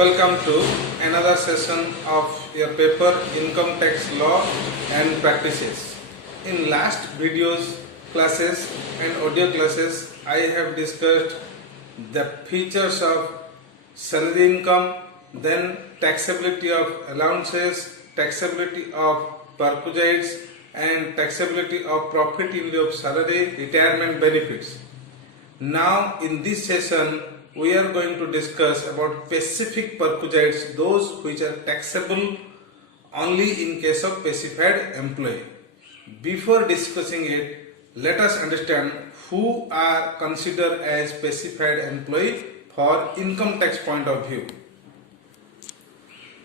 Welcome to another session of your paper Income Tax Law and Practices. In last videos, classes and audio classes, I have discussed the features of salary income, then taxability of allowances, taxability of perquisites and taxability of profit in lieu of salary, retirement benefits. Now in this session we are going to discuss about specific perquisites, those which are taxable only in case of specified employee. Before discussing it, let us understand who are considered as specified employee for income tax point of view.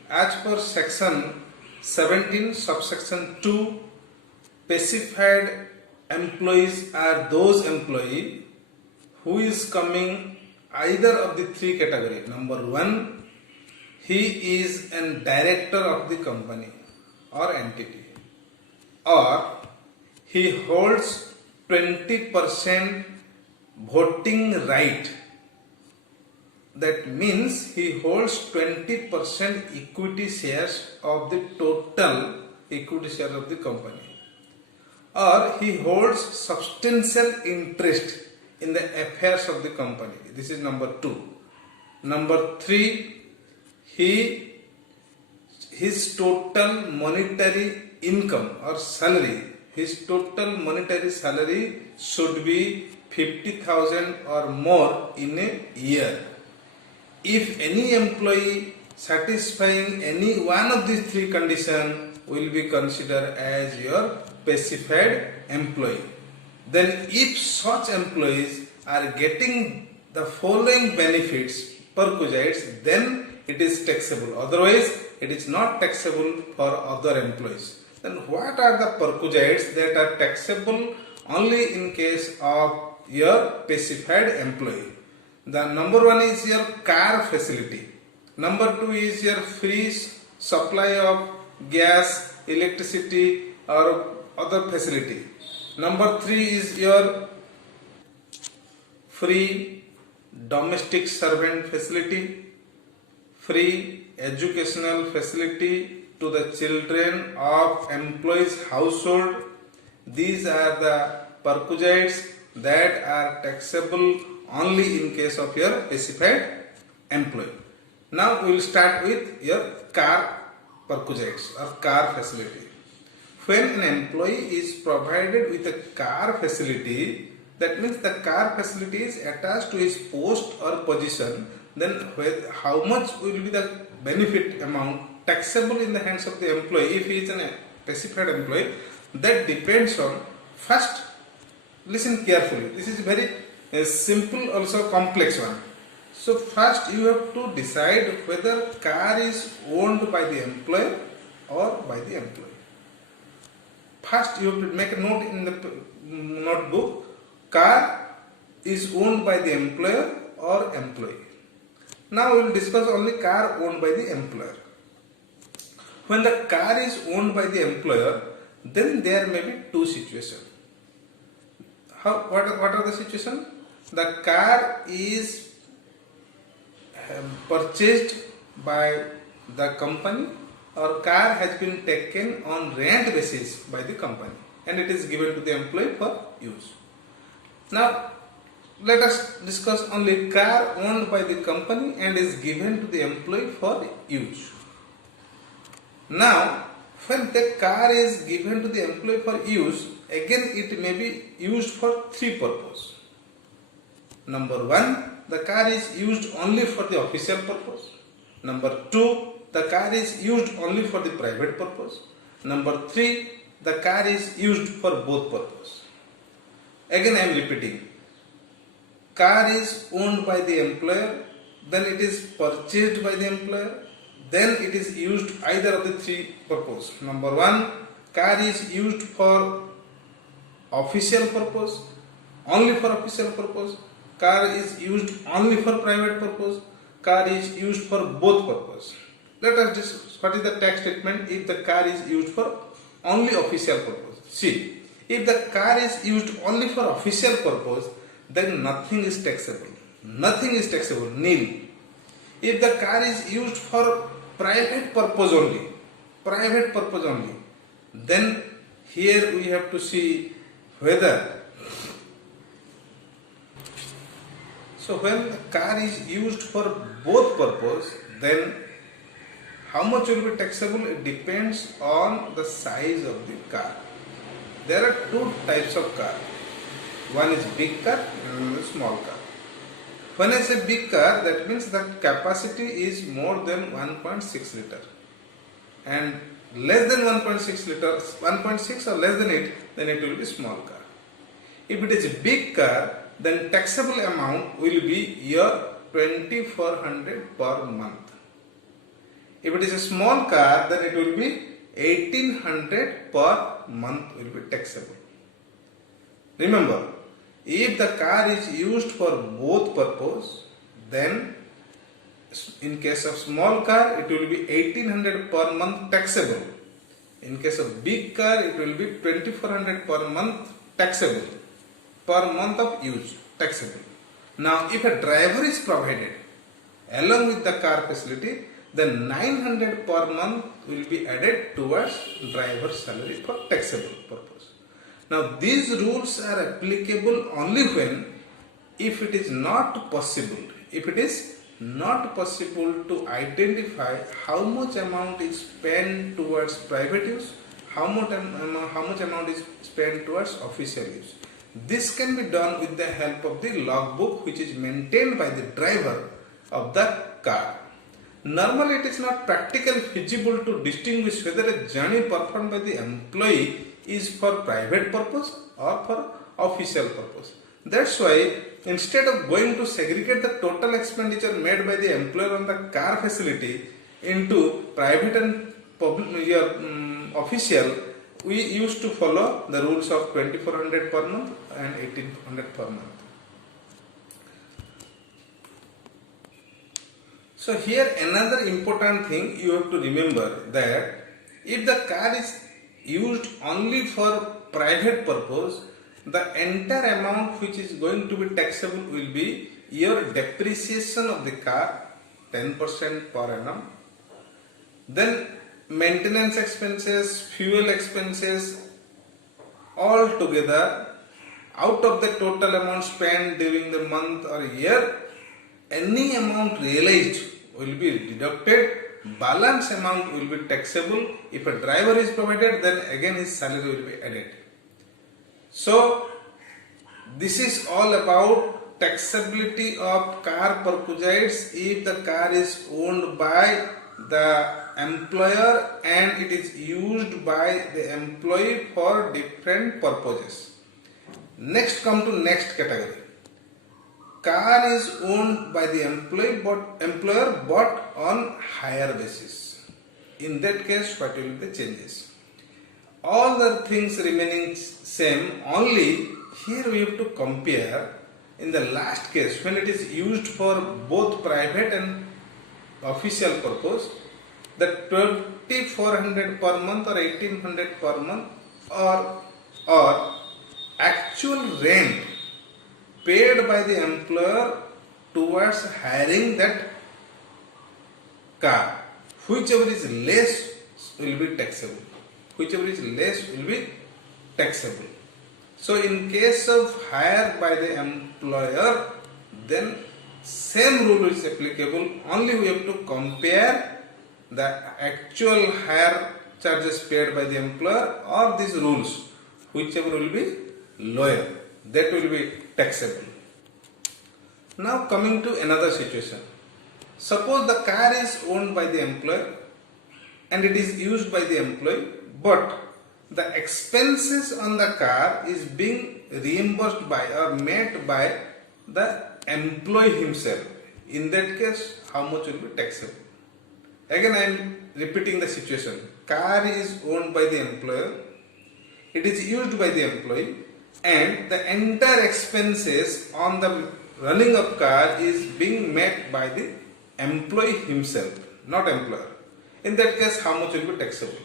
As per section 17 subsection 2, specified employees are those employee who is coming either of the three categories. Number one, he is a director of the company or entity, or he holds 20% voting right. That means he holds 20% equity shares of the total equity share of the company, or he holds substantial interest in the affairs of the company. This is number two. Number three, his total monetary income or salary, his total monetary salary should be 50,000 or more in a year. If any employee satisfying any one of these three conditions will be considered as your specified employee. Then if such employees are getting the following benefits, perquisites, then it is taxable. Otherwise, it is not taxable for other employees. Then what are the perquisites that are taxable only in case of your specified employee? The number one is your car facility. Number two is your free supply of gas, electricity or other facility. Number three is your free domestic servant facility, free educational facility to the children of employees' household. These are the perquisites that are taxable only in case of your specified employee. Now we will start with your car perquisites or car facility. When an employee is provided with a car facility, that means the car facility is attached to his post or position, then how much will be the benefit amount taxable in the hands of the employee if he is a specified employee? That depends on, first listen carefully, this is very simple also complex one. So first you have to decide whether car is owned by the employer or by the employee. First you have to make a note in the notebook, car is owned by the employer or employee. Now we will discuss only car owned by the employer. When the car is owned by the employer, then there may be two situations. What are the situations? The car is purchased by the company, or car has been taken on rent basis by the company and it is given to the employee for use. Now let us discuss only car owned by the company and is given to the employee for use. Now when the car is given to the employee for use, again it may be used for three purposes. Number one, the car is used only for the official purpose. Number two, the car is used only for the private purpose. Number three, the car is used for both purposes. Again I am repeating, car is owned by the employer, then it is purchased by the employer, then it is used either of the three purposes. Number one, car is used for official purpose, only for official purpose. Car is used only for private purpose. Car is used for both purposes. Let us discuss what is the tax treatment if the car is used for only official purpose. See, if the car is used only for official purpose, then nothing is taxable. Nothing is taxable, nil. If the car is used for private purpose only, then here we have to see whether. So when the car is used for both purpose, then how much will be taxable? It depends on the size of the car. There are two types of car. One is big car and one is small car. When I say big car, that means that capacity is more than 1.6 liter. And less than 1.6 liter, 1.6 or less than it, then it will be small car. If it is a big car, then taxable amount will be your 2400 per month. If it is a small car, then it will be 1800 per month will be taxable. Remember, if the car is used for both purpose, then in case of small car it will be 1800 per month taxable. In case of big car it will be 2400 per month taxable. Per month of use taxable. Now if a driver is provided along with the car facility, then 900 per month will be added towards driver's salary for taxable purpose. Now these rules are applicable only when if it is not possible to identify how much amount is spent towards private use, how much amount is spent towards official use. This can be done with the help of the logbook which is maintained by the driver of the car. Normally it is not practically feasible to distinguish whether a journey performed by the employee is for private purpose or for official purpose. That's why instead of going to segregate the total expenditure made by the employer on the car facility into private and official, we used to follow the rules of 2400 per month and 1800 per month. So here another important thing you have to remember, that if the car is used only for private purpose, the entire amount which is going to be taxable will be your depreciation of the car 10% per annum, then maintenance expenses, fuel expenses, all together out of the total amount spent during the month or year, any amount realized will be deducted, balance amount will be taxable. If a driver is provided, then again his salary will be added. So this is all about taxability of car perquisites if the car is owned by the employer and it is used by the employee for different purposes. Next, come to next category. Car is owned by the employer but on hire basis. In that case, what will be the changes? All the things remaining same, only here we have to compare. In the last case, when it is used for both private and official purpose, the 2400 per month or 1800 per month or actual rent paid by the employer towards hiring that car, whichever is less will be taxable. So in case of hire by the employer, then same rule is applicable, only we have to compare the actual hire charges paid by the employer or these rules, whichever will be lower, that will be taxable. Now coming to another situation. Suppose the car is owned by the employer and it is used by the employee, but the expenses on the car is being reimbursed by or met by the employee himself. In that case, how much will be taxable? Again I am repeating the situation. Car is owned by the employer, it is used by the employee, and the entire expenses on the running of car is being met by the employee himself, not employer. In that case, how much will be taxable?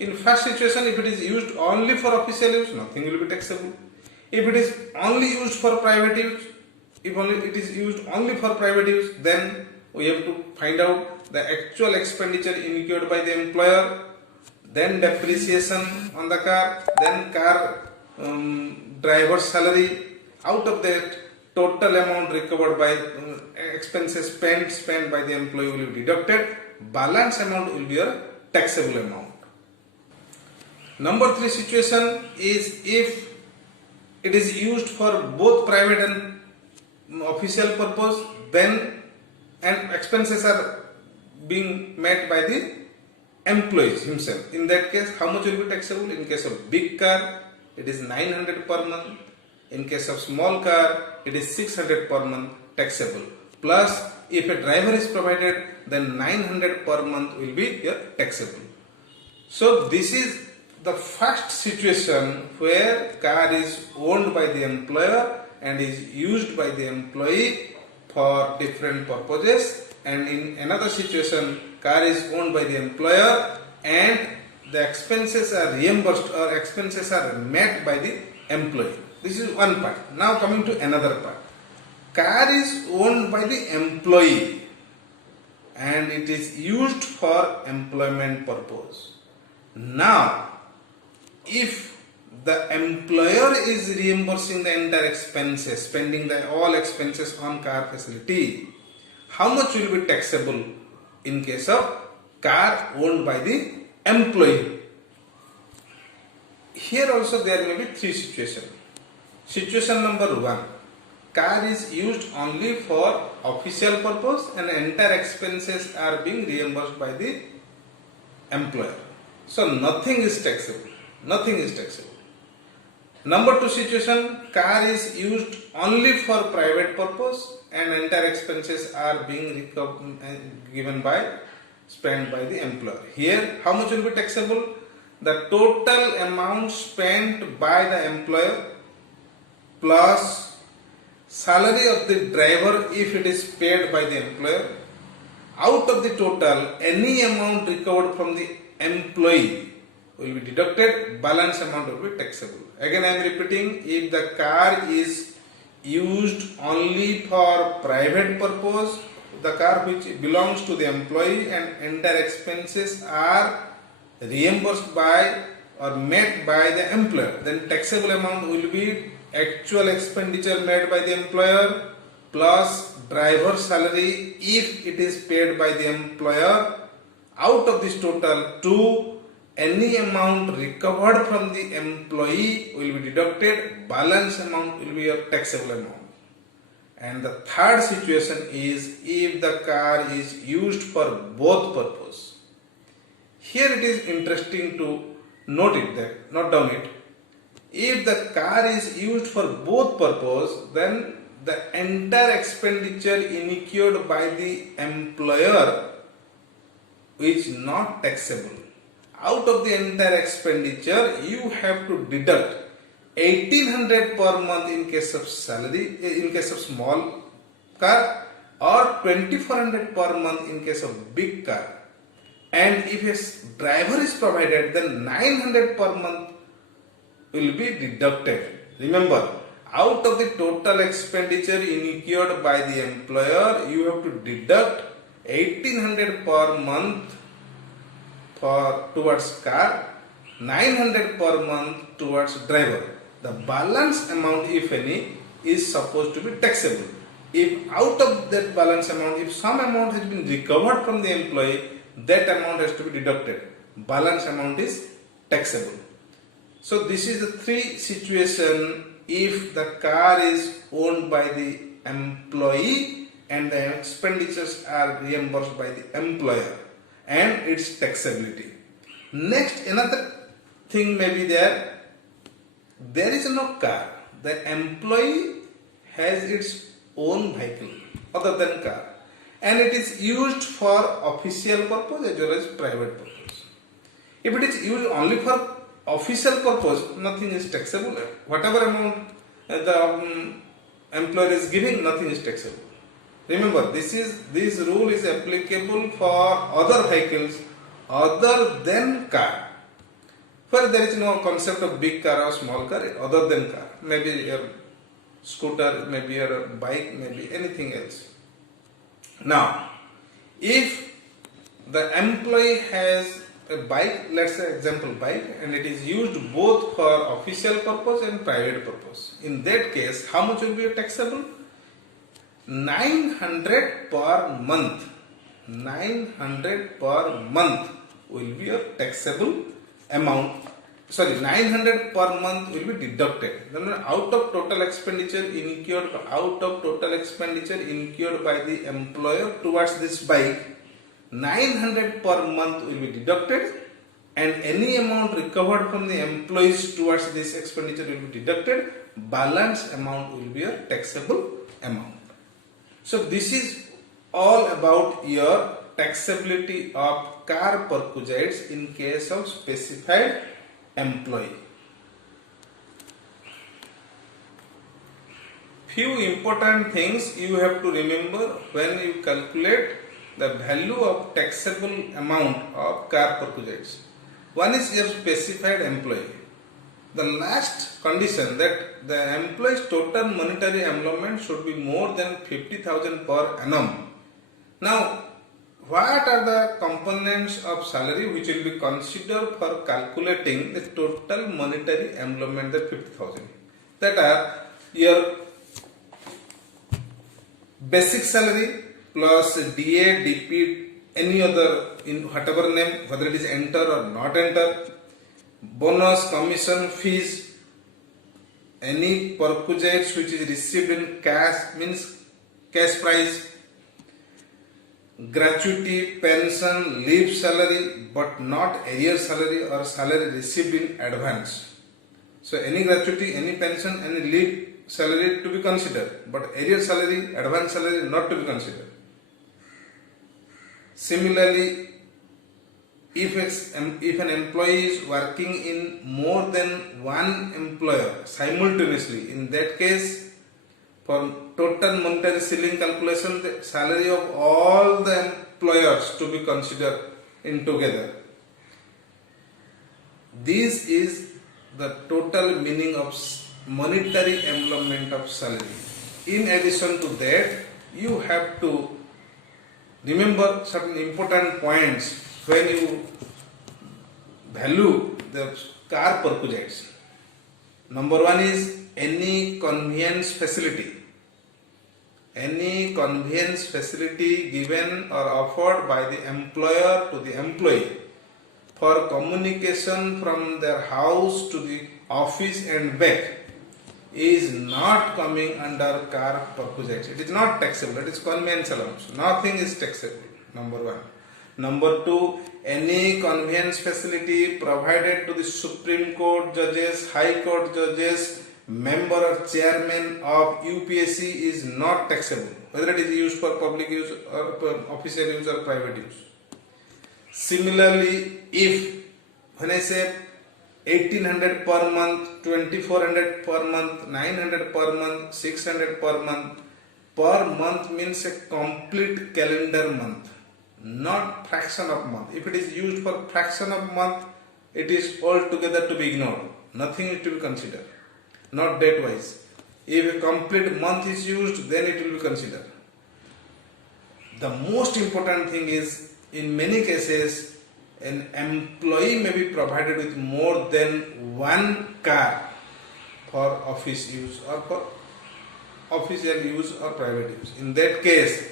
In first situation, if it is used only for official use, nothing will be taxable. If it is only used for private use, then we have to find out the actual expenditure incurred by the employer, then depreciation on the car, then car driver's salary. Out of that, total amount recovered by expenses spent by the employee will be deducted. Balance amount will be a taxable amount. Number 3 situation is if it is used for both private and official purpose, then and expenses are being met by the employees himself. In that case, how much will be taxable? In case of big car, it is 900 per month. In case of small car, it is 600 per month taxable. Plus, if a driver is provided, then 900 per month will be taxable. So, this is the first situation where car is owned by the employer and is used by the employee for different purposes, and in another situation, car is owned by the employer and the expenses are reimbursed or expenses are met by the employee. This is one part. Now coming to another part. Car is owned by the employee and it is used for employment purpose. Now, if the employer is reimbursing the entire expenses, spending all expenses on car facility, how much will be taxable in case of car owned by the employee? Here also there may be 3 situations. Situation number 1, car is used only for official purpose and entire expenses are being reimbursed by the employer. So nothing is taxable. Nothing is taxable. Number 2 situation, car is used only for private purpose and entire expenses are being spent by the employer. Here, how much will be taxable? The total amount spent by the employer plus salary of the driver if it is paid by the employer. Out of the total, any amount recovered from the employee will be deducted, balance amount will be taxable. Again I am repeating, if the car is used only for private purpose, the car which belongs to the employee and entire expenses are reimbursed by or met by the employer, then taxable amount will be actual expenditure made by the employer plus driver salary if it is paid by the employer. Out of this total, 2, any amount recovered from the employee will be deducted, balance amount will be a taxable amount. And the third situation is if the car is used for both purpose. Here it is interesting to note down it. If the car is used for both purpose, then the entire expenditure incurred by the employer is not taxable. Out of the entire expenditure, you have to deduct 1800 per month in case of salary, in case of small car, or 2400 per month in case of big car. And if a driver is provided, then 900 per month will be deducted. Remember, out of the total expenditure incurred by the employer, you have to deduct 1800 per month towards car, 900 per month towards driver. The balance amount, if any, is supposed to be taxable. If out of that balance amount, if some amount has been recovered from the employee, that amount has to be deducted. Balance amount is taxable. So this is the 3 situation if the car is owned by the employee and the expenditures are reimbursed by the employer and its taxability. Next, another thing may be there is no car. The employee has its own vehicle other than car and it is used for official purpose as well as private purpose. If it is used only for official purpose, nothing is taxable. Whatever amount the employer is giving, nothing is taxable. Remember, this rule is applicable for other vehicles other than car. Where there is no concept of big car or small car other than car. Maybe your scooter, maybe your bike, maybe anything else. Now, if the employee has a bike, let's say example bike, and it is used both for official purpose and private purpose, in that case how much will be taxable? 900 per month. 900 per month will be a taxable amount. Sorry, 900 per month will be deducted. Then out of total expenditure incurred by the employer towards this bike, 900 per month will be deducted, and any amount recovered from the employees towards this expenditure will be deducted. Balance amount will be a taxable amount. So this is all about your taxability of car perquisites in case of specified employee. Few important things you have to remember when you calculate the value of taxable amount of car perquisites. One is your specified employee. The last condition that the employee's total monetary emolument should be more than 50,000 per annum. Now, what are the components of salary which will be considered for calculating the total monetary emolument, that 50,000? That are your basic salary plus DA, DP, any other in whatever name, whether it is enter or not enter, bonus, commission, fees, any perquisites which is received in cash, means cash price, gratuity, pension, leave salary, but not arrear salary or salary received in advance. So any gratuity, any pension, any leave salary to be considered, but arrear salary, advance salary not to be considered. Similarly, if an employee is working in more than one employer simultaneously, in that case, for total monetary ceiling calculation, the salary of all the employers to be considered in together. This is the total meaning of monetary emolument of salary. In addition to that, you have to remember certain important points when you value the car perquisites. Number one is any conveyance facility. Any conveyance facility given or offered by the employer to the employee for communication from their house to the office and back is not coming under car perquisites. It is not taxable. It is conveyance allowance. Nothing is taxable. Number one. Number two, any conveyance facility provided to the Supreme Court judges, High Court judges, member or chairman of UPSC is not taxable, whether it is used for public use or official use or private use. Similarly, if when I say 1800 per month, 2400 per month, 900 per month, 600 per month means a complete calendar month, not fraction of month. If it is used for fraction of month, it is altogether to be ignored. Nothing is to be considered, not date wise. If a complete month is used, then it will be considered. The most important thing is, in many cases, an employee may be provided with more than one car for office use or for official use or private use. In that case,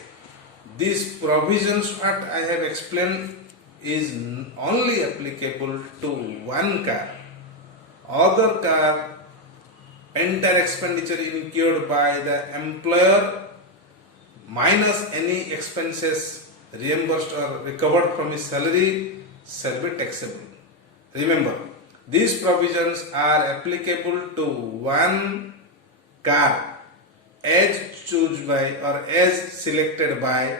these provisions what I have explained is only applicable to one car. Other car, entire expenditure incurred by the employer minus any expenses reimbursed or recovered from his salary shall be taxable. Remember, these provisions are applicable to one car as chosen by or as selected by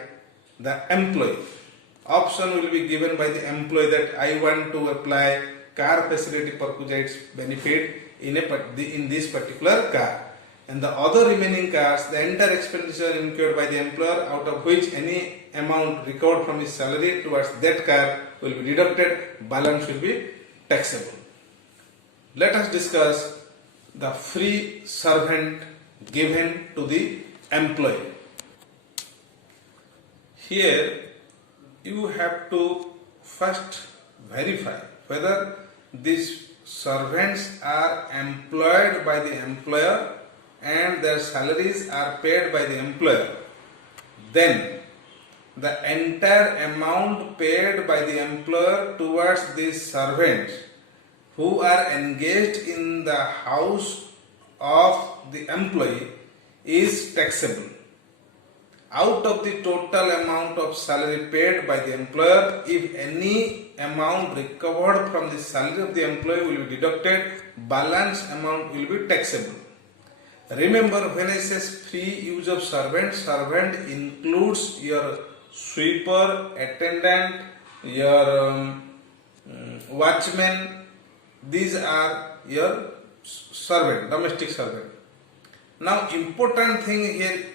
the employee. Option will be given by the employee that I want to apply car facility perquisites benefit in this particular car, and the other remaining cars, the entire expenditure incurred by the employer, out of which any amount recovered from his salary towards that car will be deducted. Balance will be taxable. Let us discuss the free servant given to the employee. Here you have to first verify whether these servants are employed by the employer and their salaries are paid by the employer. Then the entire amount paid by the employer towards these servants who are engaged in the house of the employee is taxable. Out of the total amount of salary paid by the employer, if any amount recovered from the salary of the employee will be deducted, balance amount will be taxable. Remember, when I say free use of servant, servant includes your sweeper, attendant, your watchman. These are your servant, domestic servant. Now, important thing here,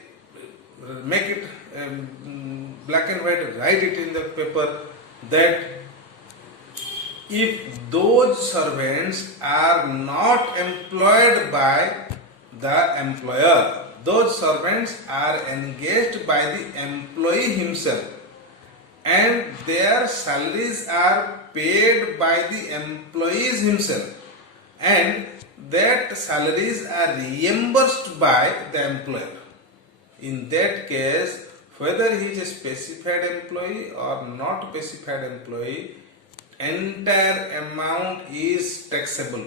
make it black and white, write it in the paper that if those servants are not employed by the employer, those servants are engaged by the employee himself and their salaries are paid by the employees himself and that salaries are reimbursed by the employer. In that case, whether he is a specified employee or not specified employee, entire amount is taxable.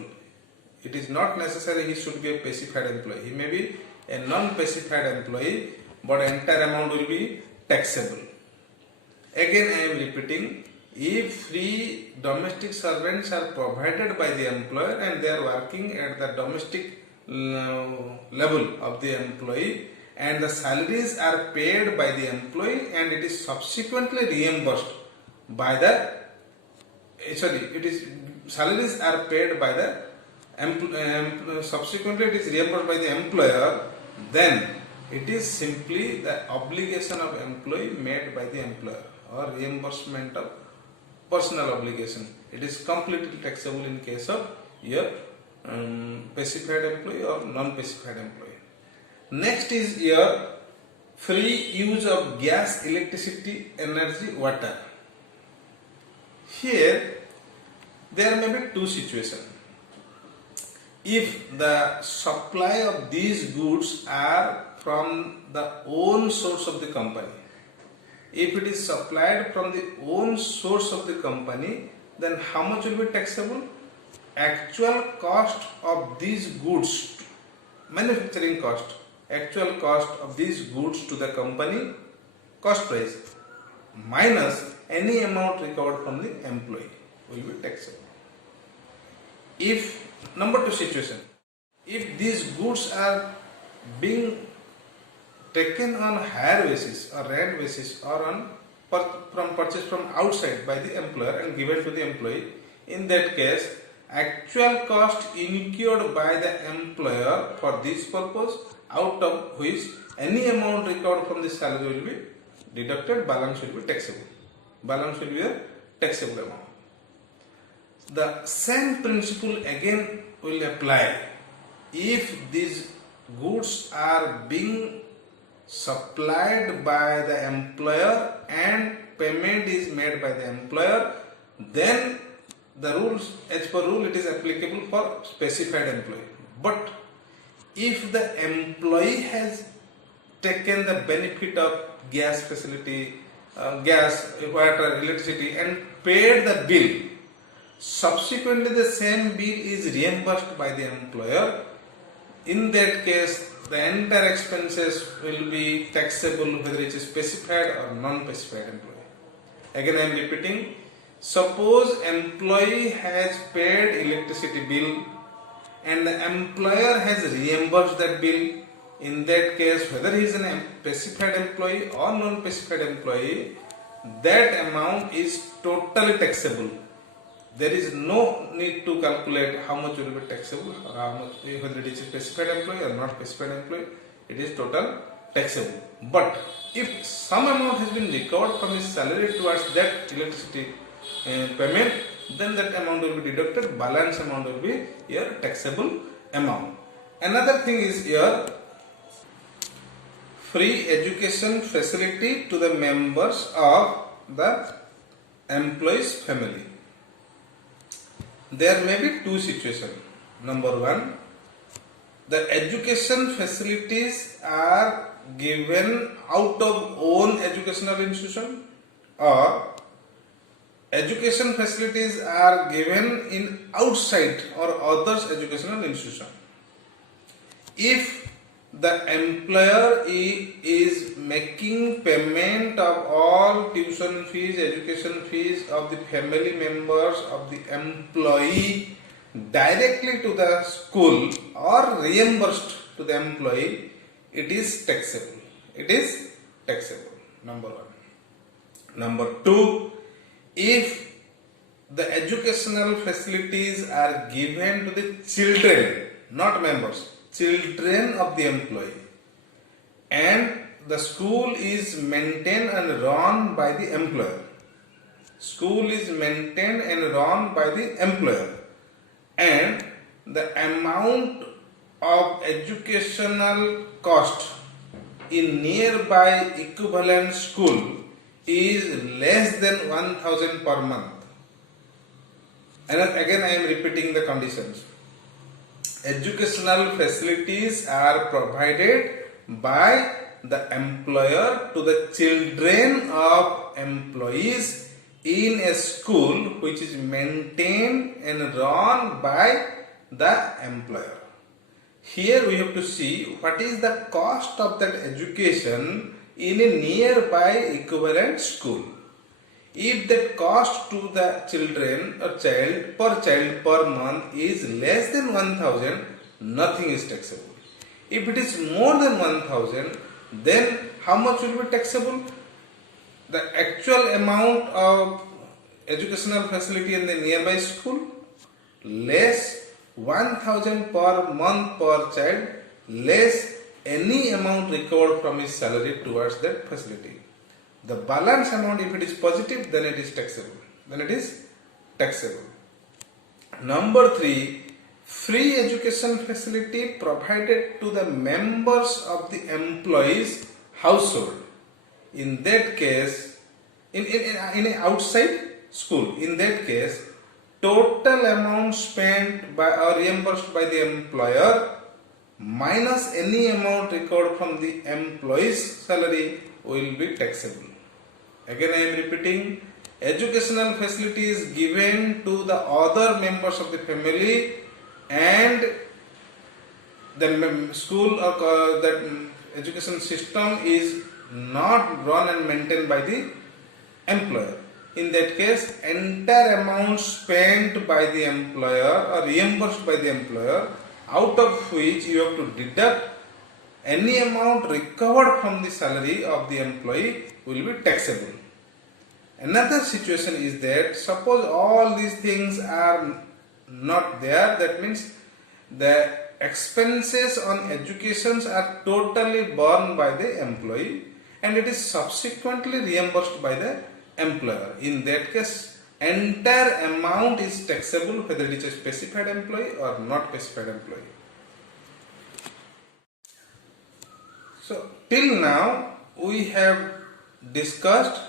It is not necessary he should be a specified employee. He may be a non-specified employee, but entire amount will be taxable. Again, I am repeating, if free domestic servants are provided by the employer and they are working at the domestic level of the employee and the salaries are paid by the employee and it is subsequently reimbursed by the salaries are paid by the subsequently it is reimbursed by the employer, then it is simply the obligation of employee made by the employer or reimbursement of personal obligation. It is completely taxable in case of your specified employee or non-specified employee. Next is your free use of gas, electricity, energy, water. Here there may be two situations. If the supply of these goods are from the own source of the company, if it is supplied from the own source of the company, then how much will be taxable? Actual cost of these goods, manufacturing cost, actual cost of these goods to the company, cost price, minus any amount recovered from the employee will be taxable. If, number two situation, if these goods are being taken on hire basis or rent basis or from purchase from outside by the employer and given to the employee, in that case actual cost incurred by the employer for this purpose, out of which any amount recovered from the salary will be deducted, balance will be taxable. Balance will be a taxable amount. The same principle again will apply if these goods are being supplied by the employer and payment is made by the employer, then the rules, as per rule, it is applicable for specified employee. But if the employee has taken the benefit of gas facility, gas, water, electricity and paid the bill, subsequently the same bill is reimbursed by the employer, in that case the entire expenses will be taxable whether it is specified or non-specified employee. Again I am repeating, suppose employee has paid electricity bill and the employer has reimbursed that bill, in that case whether he is a specified employee or non-specified employee, that amount is totally taxable. There is no need to calculate how much will be taxable or how much, whether it is a specified employee or not specified employee, it is total taxable. But if some amount has been recovered from his salary towards that electricity payment, then that amount will be deducted, balance amount will be your taxable amount. Another thing is your free education facility to the members of the employee's family. There may be two situations. Number one, the education facilities are given out of own educational institution, or education facilities are given in outside or others educational institution. If the employer is making payment of all tuition fees, education fees of the family members of the employee directly to the school or reimbursed to the employee, it is taxable. It is taxable. Number one. Number two, if the educational facilities are given to the children, not members, children of the employee, and the school is maintained and run by the employer. School is maintained and run by the employer, and the amount of educational cost in nearby equivalent school is less than 1,000 per month. And again I am repeating the conditions. Educational facilities are provided by the employer to the children of employees in a school which is maintained and run by the employer. Here we have to see what is the cost of that education in a nearby equivalent school. If that cost to the children or child per month is less than 1,000, nothing is taxable. If it is more than 1,000, then how much will be taxable? The actual amount of educational facility in the nearby school less 1,000 per month per child, less any amount recovered from his salary towards that facility. The balance amount, if it is positive, then it is taxable. Number three, free education facility provided to the members of the employee's household. In that case, in an outside school, in that case, total amount spent by or reimbursed by the employer minus any amount recovered from the employee's salary will be taxable. Again I am repeating, educational facilities given to the other members of the family, and the school or that education system is not run and maintained by the employer. In that case, entire amount spent by the employer or reimbursed by the employer, out of which you have to deduct any amount recovered from the salary of the employee, will be taxable. Another situation is that suppose all these things are not there, that means the expenses on educations are totally borne by the employee and it is subsequently reimbursed by the employer. In that case, entire amount is taxable whether it is a specified employee or not specified employee. So till now we have discussed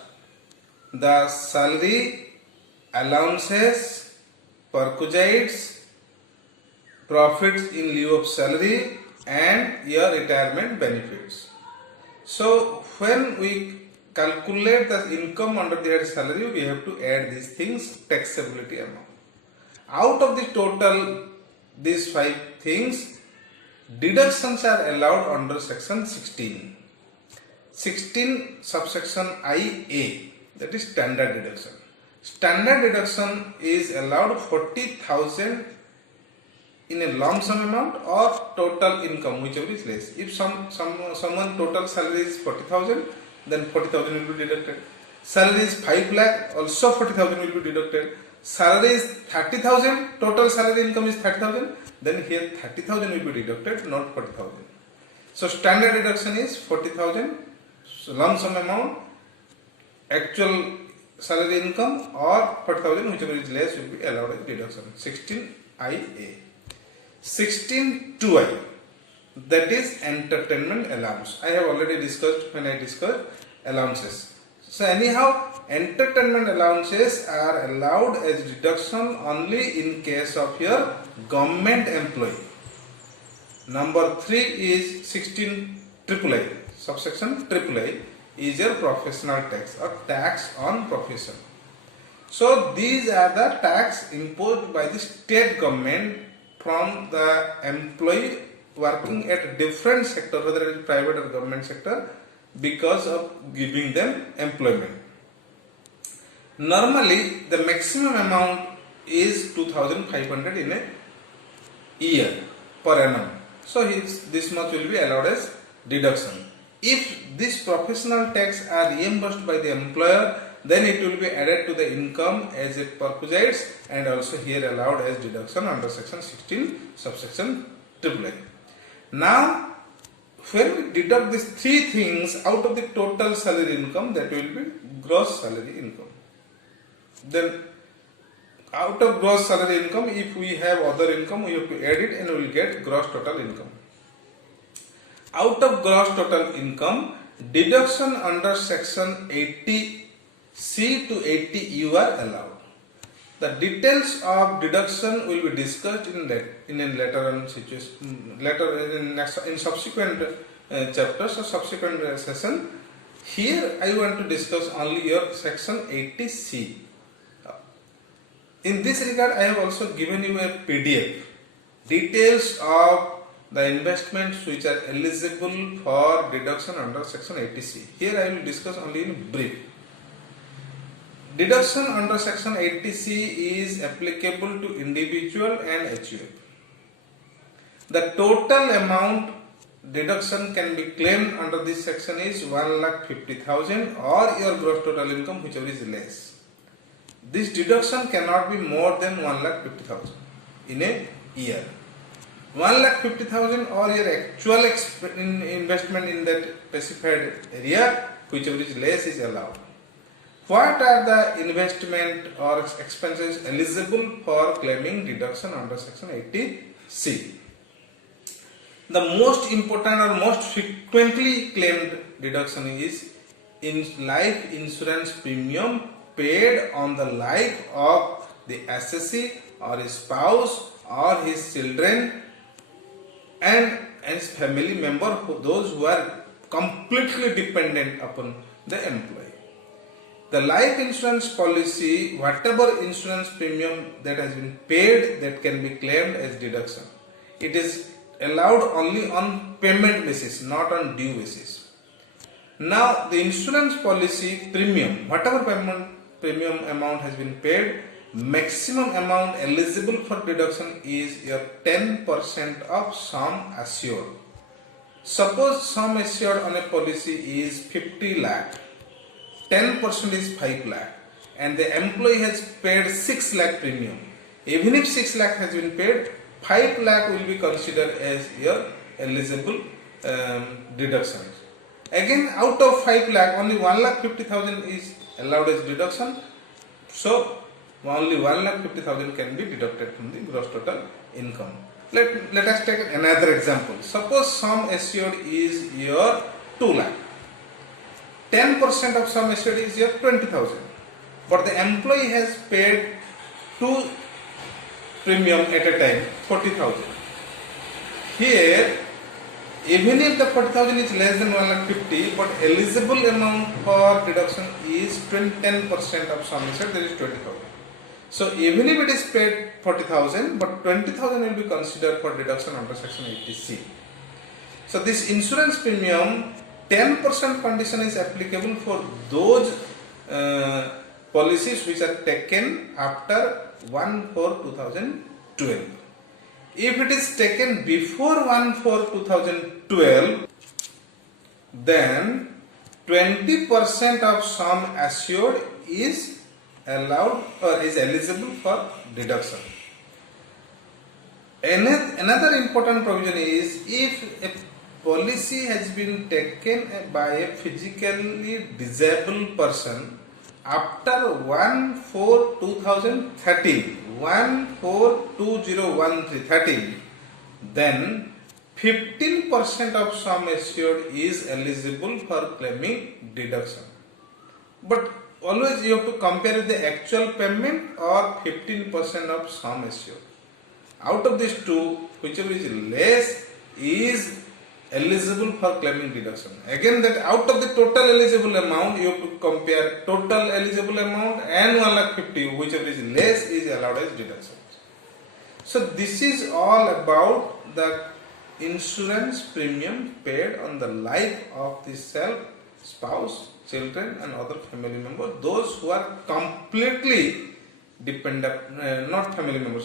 the salary, allowances, perquisites, profits in lieu of salary and your retirement benefits. So when we calculate the income under the head salary, we have to add these things, taxability amount. Out of the total these 5 things, deductions are allowed under section 16. 16 subsection IA, that is standard deduction. Standard deduction is allowed 40,000 in a lump sum amount or total income, whichever is less. If someone total salary is 40,000, then 40,000 will be deducted. Salary is 5 lakh, also 40,000 will be deducted. Salary is 30,000, total salary income is 30,000, then here 30,000 will be deducted, not 40,000. So standard deduction is 40,000 lump sum amount, actual salary income, or 40,000, whichever is less will be allowed as deduction. 16IA. 16(2)(i), that is entertainment allowance. I have already discussed when I discussed allowances. So anyhow, entertainment allowances are allowed as deduction only in case of your government employee. Number 3 is 16 AAA, subsection AAA is your professional tax or tax on profession. So these are the tax imposed by the state government from the employee working at different sector, whether it is private or government sector, because of giving them employment. Normally the maximum amount is 2,500 in a year per annum. So this much will be allowed as deduction. If this professional tax are reimbursed by the employer, then it will be added to the income as it perquisites and also here allowed as deduction under section 16 subsection AAA. Now when we deduct these three things out of the total salary income, that will be gross salary income. Then out of gross salary income, if we have other income, we have to add it and we will get gross total income. Out of gross total income, deduction under section 80C to 80U are allowed. The details of deduction will be discussed in subsequent chapters or subsequent session. Here I want to discuss only your section 80C. In this regard, I have also given you a PDF, details of the investments which are eligible for deduction under section 80C. Here I will discuss only in brief. Deduction under section 80C is applicable to individual and HUF. The total amount deduction can be claimed under this section is 1,50,000 or your gross total income, whichever is less. This deduction cannot be more than 1,50,000 in a year. 1,50,000 or your actual investment in that specified area, whichever is less, is allowed. What are the investment or expenses eligible for claiming deduction under section 80C? The most important or most frequently claimed deduction is in life insurance premium paid on the life of the assessee or his spouse or his children and his family member, those who are completely dependent upon the employee. The life insurance policy, whatever insurance premium that has been paid, that can be claimed as deduction. It is allowed only on payment basis, not on due basis. Now the insurance policy premium, whatever premium amount has been paid, maximum amount eligible for deduction is your 10% of sum assured. Suppose sum assured on a policy is 50 lakh, 10% is 5 lakh and the employee has paid 6 lakh premium. Even if 6 lakh has been paid, 5 lakh will be considered as your eligible deduction. Again, out of 5 lakh, only 1,50,000 is allowed as deduction. So only 1,50,000 can be deducted from the gross total income. Let us take another example. Suppose sum assured is your 2 lakh. 10% of sum assured is your 20,000. But the employee has paid 2 premium at a time, 40,000. Here, even if the 40,000 is less than 1,50,000, but eligible amount for deduction is 10% of sum assured, that is 20,000. So even if it is paid 40,000, but 20,000 will be considered for deduction under section 80C. So this insurance premium, 10% condition is applicable for those policies which are taken after 1/4/2012. If it is taken before 1/4/2012, then 20% of sum assured is allowed or is eligible for deduction. Another important provision is if a policy has been taken by a physically disabled person after 1/4/2013, 1/4/2013, then 15% of sum assured is eligible for claiming deduction. But always you have to compare with the actual payment or 15% of sum assured. Out of these two, whichever is less is eligible for claiming deduction. Again, that out of the total eligible amount, you have to compare total eligible amount and 1,50,000, whichever is less is allowed as deduction. So this is all about the insurance premium paid on the life of the self, spouse, children and other family members, those who are completely dependent, not family member,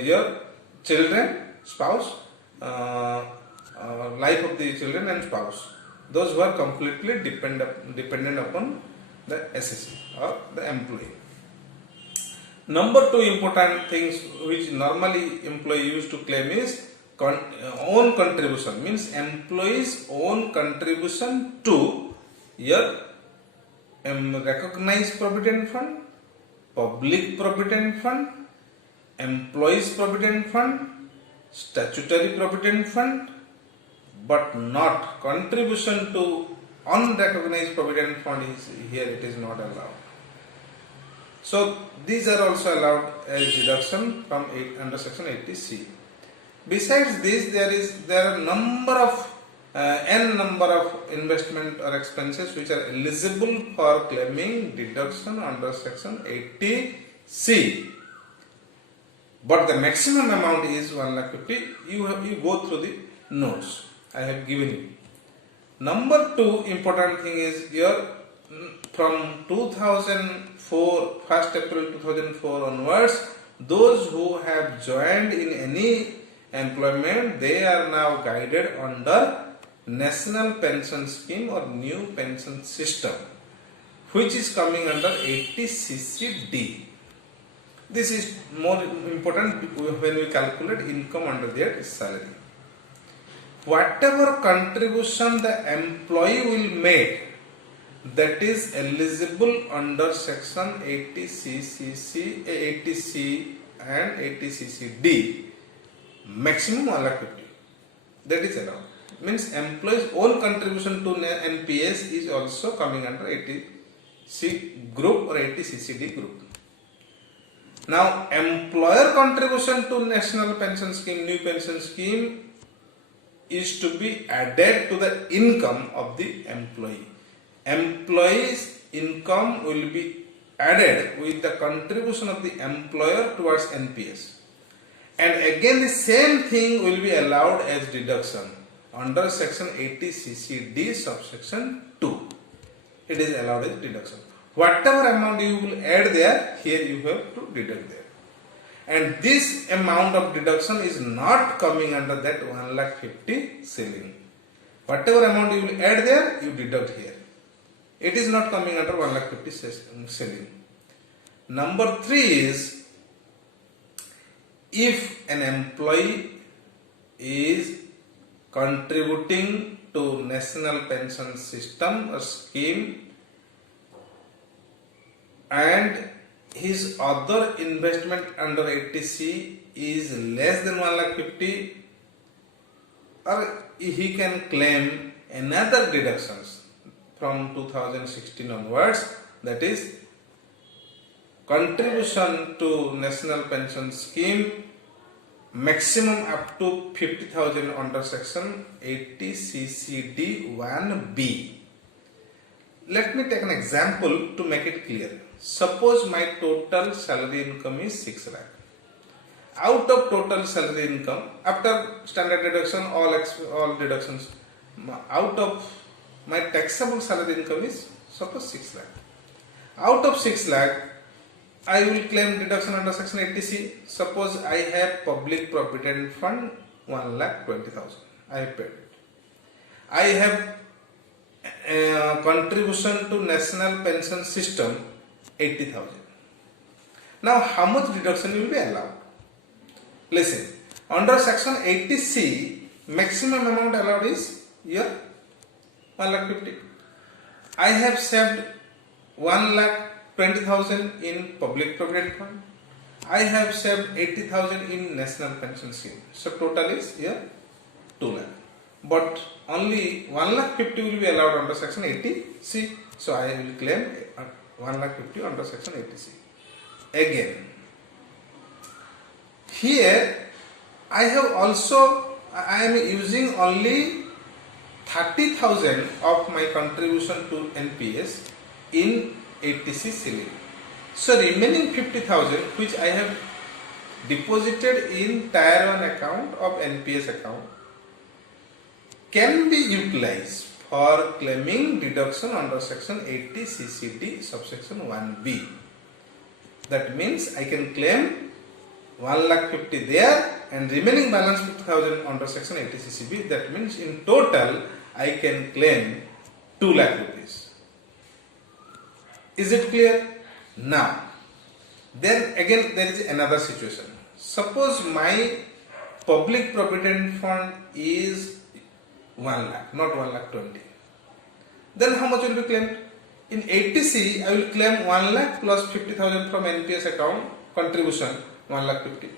your children, spouse, life of the children and spouse, those who are completely dependent upon the assessee or the employee. Number two important things which normally employee used to claim is own contribution, means employee's own contribution to your recognized provident fund, public provident fund, employees provident fund, statutory provident fund, but not contribution to unrecognized provident fund is here, it is not allowed. So these are also allowed as deduction from under section 80C. Besides this, there are number of n number of investment or expenses which are eligible for claiming deduction under section 80C. But the maximum amount is 1,50,000. You go through the notes I have given you. Number two important thing is here from 2004, 1st April 2004 onwards, those who have joined in any employment, they are now guided under National Pension Scheme or New Pension System, which is coming under 80CCD. This is more important when we calculate income under their salary. Whatever contribution the employee will make, that is eligible under section 80CCC, 80C and 80CCD, maximum 1,50,000. That is allowed. Means employee's own contribution to NPS is also coming under 80C group or 80CCD group. Now, employer contribution to National Pension Scheme, New Pension Scheme is to be added to the income of the employee. Employee's income will be added with the contribution of the employer towards NPS. And again the same thing will be allowed as deduction under section 80CCD subsection 2. It is allowed as deduction. Whatever amount you will add there, here you have to deduct there. And this amount of deduction is not coming under that 1,50,000 ceiling. Whatever amount you will add there, you deduct here. It is not coming under 1,50,000 ceiling. Number 3 is, if an employee is contributing to National Pension System or scheme and his other investment under 80C is less than 1,50,000, or he can claim another deductions from 2016 onwards, that is contribution to National Pension Scheme maximum up to 50,000 under section 80CCD 1B. Let me take an example to make it clear. Suppose my total salary income is 6 lakh. Out of total salary income, after standard deduction, all deductions, out of my taxable salary income is suppose 6 lakh. Out of 6 lakh, I will claim deduction under section 80C. Suppose I have public provident fund 1,20,000. I have paid it. I have contribution to National Pension System 80,000. Now, how much deduction will be allowed? Listen, under section 80C, maximum amount allowed is here 1,50,000. I have saved 1,20,000 in public provident fund. I have saved 80,000 in National Pension Scheme. So total is here 2 lakh. But only 1,50,000 will be allowed under section 80C. So I will claim 1,50,000 under section 80C. Again, here I am using only 30,000 of my contribution to NPS in 80C ceiling. So remaining 50,000 which I have deposited in Tier 1 account of NPS account can be utilized for claiming deduction under section 80 CCD subsection 1B. That means I can claim 1,50,000 there and remaining balance 50,000 under section 80 CCB. That means in total I can claim 2,00,000 rupees. Is it clear? Now, then again there is another situation. Suppose my public provident fund is 1,00,000, not 1,20,000. Then how much will be claimed? In 80C, I will claim 1,00,000 plus 50,000 from NPS account contribution 1,50,000,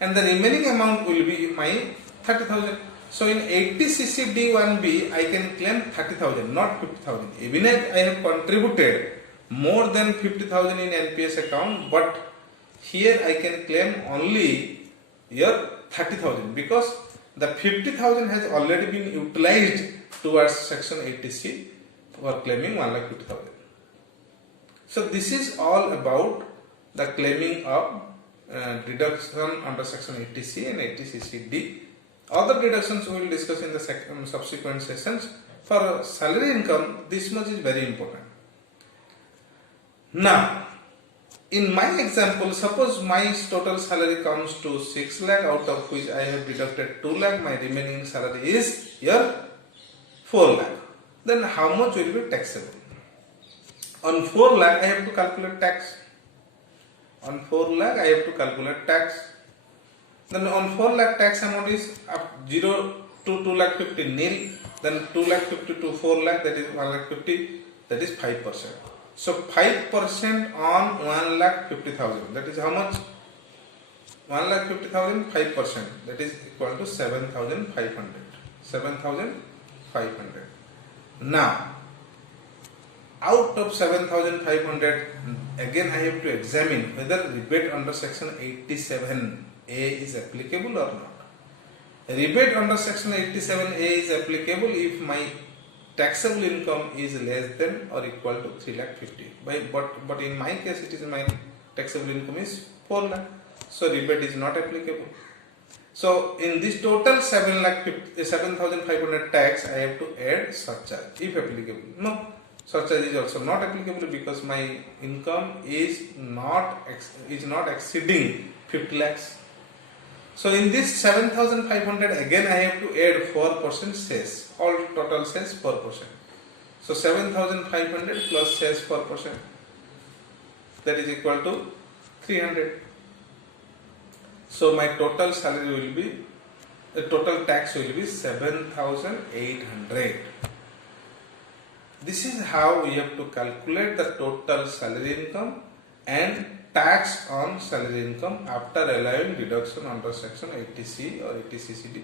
and the remaining amount will be my 30,000. So in 80CC D1B, I can claim 30,000, not 50,000. Even if I have contributed more than 50,000 in NPS account, but here I can claim only your 30,000 because the 50,000 has already been utilized towards section 80C for claiming 1,50,000. So this is all about the claiming of deduction under section 80C and 80CCD. Other deductions we will discuss in the subsequent sessions. For salary income, this much is very important. Now, in my example, suppose my total salary comes to 6 lakh, out of which I have deducted 2 lakh, my remaining salary is here 4 lakh. Then how much will be taxable? On 4 lakh, I have to calculate tax. On 4 lakh, I have to calculate tax. Then on 4 lakh tax amount is up 0 to 2 lakh 50 nil. Then 2 lakh 50 to 4 lakh, that is 1 lakh 50, that is 5%. So 5% on 1,50,000, that is how much? 1,50,000, 5%, that is equal to 7,500. 7,500. Now, out of 7,500, again I have to examine whether rebate under section 87A is applicable or not. Rebate under section 87A is applicable if my taxable income is less than or equal to 3,50,000. But in my case, it is my taxable income is 4 lakh. So rebate is not applicable. So in this total 7,500 tax, I have to add surcharge if applicable. No, surcharge is also not applicable because my income is not exceeding 50 lakhs. So in this 7,500, again I have to add 4% cess. All total cess 4%. So 7,500 plus cess 4%. That is equal to 300. So my total salary will be, the total tax will be 7,800. This is how we have to calculate the total salary income and tax on salary income after allowing deduction under section 80C or 80CCD